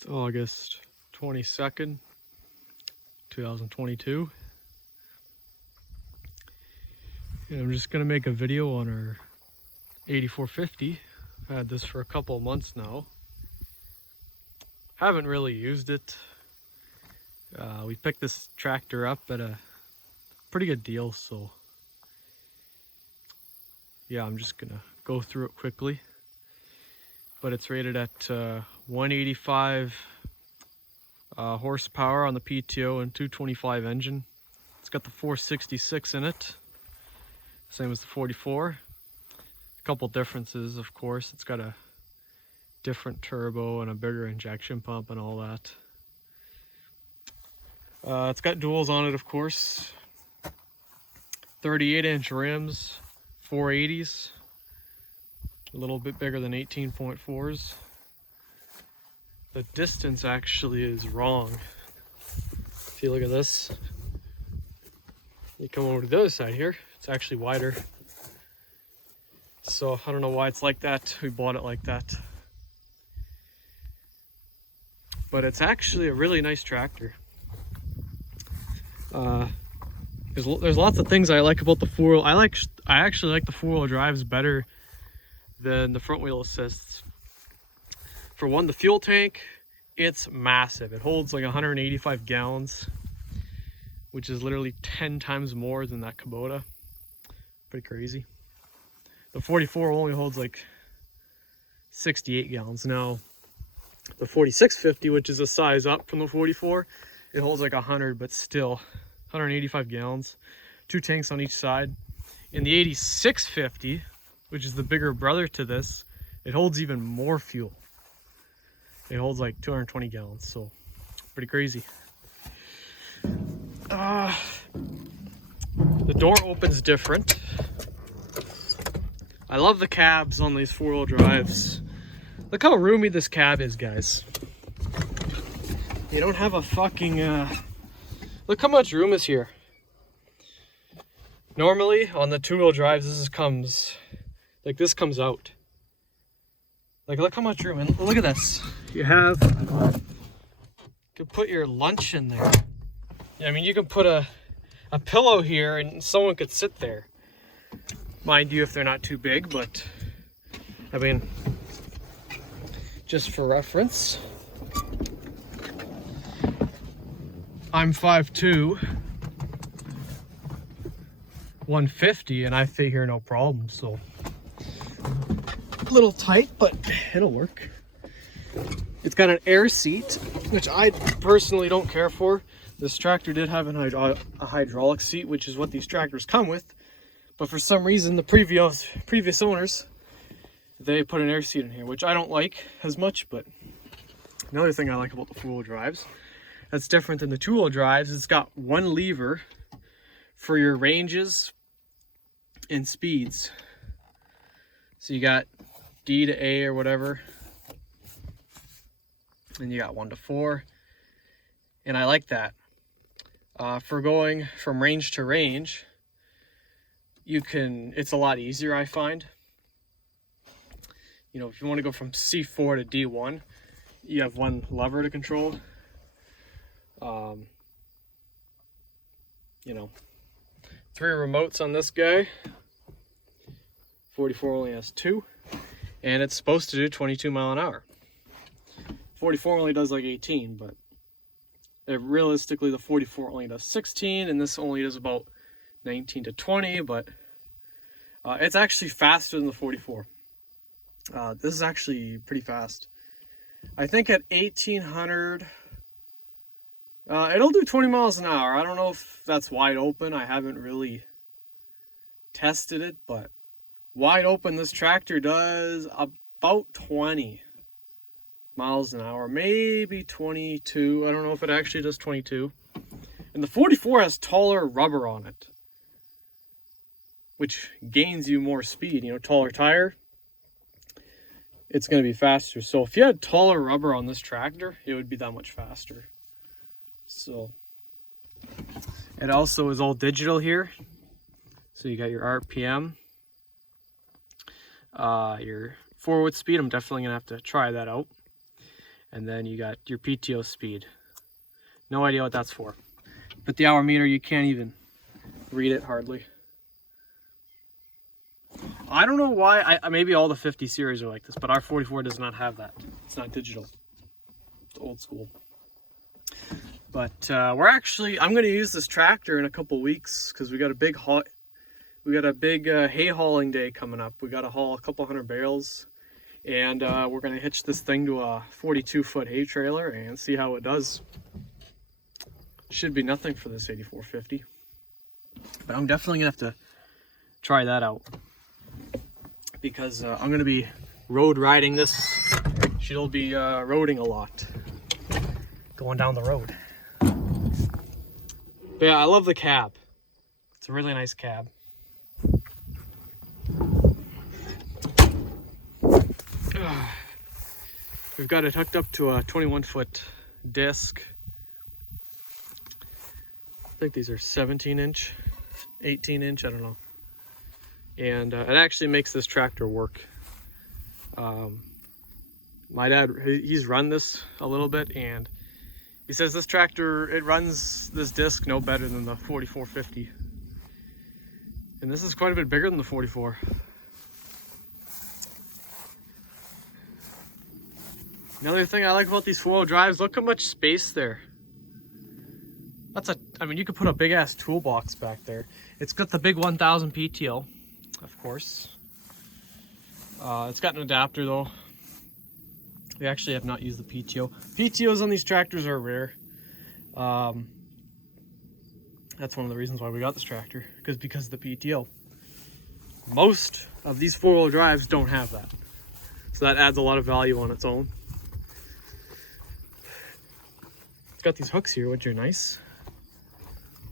It's August 22nd, 2022. And I'm just gonna make a video on our 8450. I've had this for a couple of months now. Haven't really used it. We picked this tractor up at a pretty good deal, so yeah, I'm just gonna go through it quickly. But it's rated at 185 horsepower on the PTO and 225 engine. It's got the 466 in it, same as the 44. A couple differences, of course. It's got a different turbo and a bigger injection pump and all that. It's got duals on it, of course. 38-inch rims, 480s. A little bit bigger than 18.4s. The distance actually is wrong. If you look at this, you come over to the other side here, it's actually wider. So I don't know why it's like that. We bought it like that. But it's actually a really nice tractor. There's lots of things I like about the four-wheel. I actually like the four-wheel drives better than the front wheel assists. For one, the fuel tank, it's massive. It holds like 185 gallons, which is literally 10 times more than that Kubota. Pretty crazy. The 44 only holds like 68 gallons. Now, the 4650, which is a size up from the 44, it holds like 100, but still 185 gallons. Two tanks on each side. In the 8650, which is the bigger brother to this, it holds even more fuel. It holds like 220 gallons, so pretty crazy. The door opens different. I love the cabs on these four-wheel drives. Look how roomy this cab is, guys. You don't have a fucking, look how much room is here. Normally, on the two-wheel drives, this comes out. Like, look how much room, and look at this. You could put your lunch in there. I mean, you can put a pillow here and someone could sit there. Mind you, if they're not too big, but I mean, just for reference, I'm 5'2", 150, and I fit here no problem, so a little tight, but it'll work. It's got an air seat, which I personally don't care for. This tractor did have a hydraulic seat, which is what these tractors come with, but for some reason the previous owners, they put an air seat in here, which I don't like as much. But another thing I like about the four-wheel drives that's different than the two-wheel drives, it's got one lever for your ranges and speeds. So you got D to A or whatever, and you got 1 to 4, and I like that. For going from range to range, it's a lot easier, I find. You know, if you want to go from C4 to D1, you have one lever to control. You know, 3 remotes on this guy. 44 only has 2, and it's supposed to do 22 miles an hour. 44 only does like 18, but realistically the 44 only does 16, and this only does about 19 to 20, but it's actually faster than the 44. This is actually pretty fast. I think at 1800, it'll do 20 miles an hour. I don't know if that's wide open. I haven't really tested it, but wide open, this tractor does about 20 miles an hour, maybe 22. I don't know if it actually does 22. And the 44 has taller rubber on it, which gains you more speed. You know, taller tire, it's going to be faster. So if you had taller rubber on this tractor, it would be that much faster. So it also is all digital here. So you got your RPM, your forward speed. I'm definitely going to have to try that out. And then you got your PTO speed. No idea what that's for. But the hour meter, you can't even read it hardly. I don't know why, maybe all the 50 series are like this, but our 44 does not have that. It's not digital. It's old school. But I'm going to use this tractor in a couple weeks because we got a big hay hauling day coming up. We got to haul a couple hundred bales, and we're going to hitch this thing to a 42-foot hay trailer and see how it does. Should be nothing for this 8450, but I'm definitely going to have to try that out because I'm going to be road riding this. She'll be roading a lot going down the road. But yeah, I love the cab. It's a really nice cab. We've got it hooked up to a 21-foot disc. I think these are 17-inch, 18-inch, I don't know. And it actually makes this tractor work. My dad, he's run this a little bit, and he says this tractor, it runs this disc no better than the 4450. And this is quite a bit bigger than the 44. Another thing I like about these four-wheel drives, look how much space there. I mean, you could put a big ass toolbox back there. It's got the big 1000 PTO, of course. It's got an adapter though. We actually have not used the PTO. PTOs on these tractors are rare. That's one of the reasons why we got this tractor, because of the PTO. Most of these four-wheel drives don't have that. So that adds a lot of value on its own. It's got these hooks here, which are nice.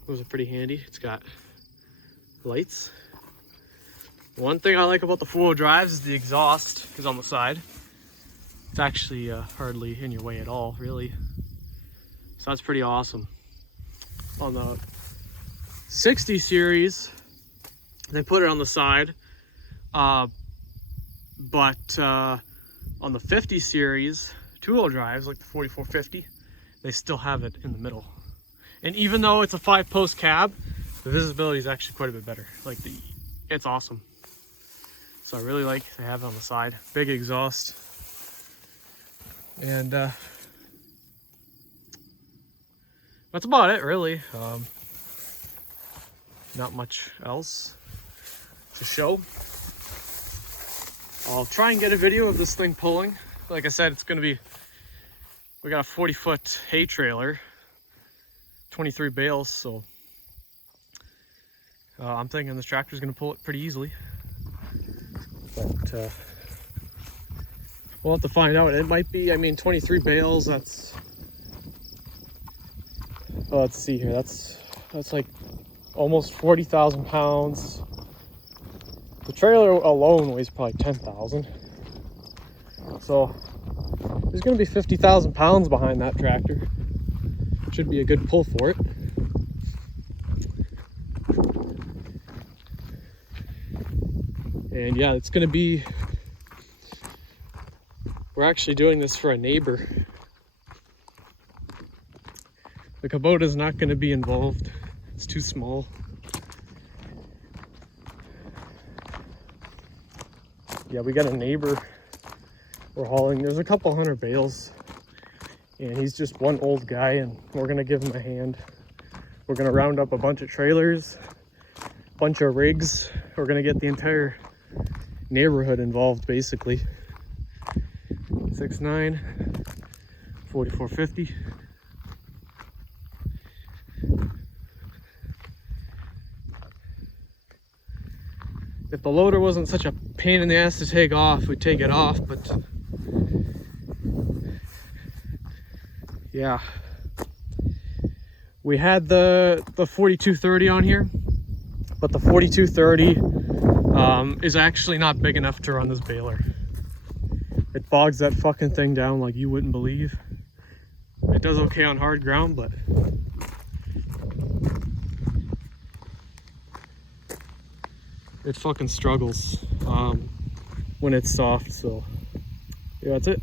Those are pretty handy. It's got lights. One thing I like about the four-wheel drives is the exhaust is on the side. It's actually hardly in your way at all, really. So that's pretty awesome. On the 60 series, they put it on the side. But on the 50 series, two-wheel drives, like the 4450, they still have it in the middle. And even though it's a 5-post cab, the visibility is actually quite a bit better. It's awesome. So I really like to have it on the side. Big exhaust. And that's about it, really. Not much else to show. I'll try and get a video of this thing pulling. Like I said, we got a 40-foot hay trailer, 23 bales, so I'm thinking this tractor's gonna pull it pretty easily. But we'll have to find out. It might be, 23 bales, that's, oh, let's see here, that's like almost 40,000 pounds. The trailer alone weighs probably 10,000. So there's gonna be 50,000 pounds behind that tractor. Should be a good pull for it. And yeah, it's gonna be, we're actually doing this for a neighbor. The Kubota is not gonna be involved. It's too small. Yeah, we got a neighbor we're hauling. There's a couple hundred bales, and he's just one old guy, and we're gonna give him a hand. We're gonna round up a bunch of trailers, a bunch of rigs. We're gonna get the entire neighborhood involved, basically. 6'9", 4450. If the loader wasn't such a pain in the ass to take off, we'd take it off, but yeah. We had the 4230 on here, but the 4230 is actually not big enough to run this baler. It bogs that fucking thing down like you wouldn't believe. It does okay on hard ground, but it fucking struggles when it's soft. So yeah, that's it.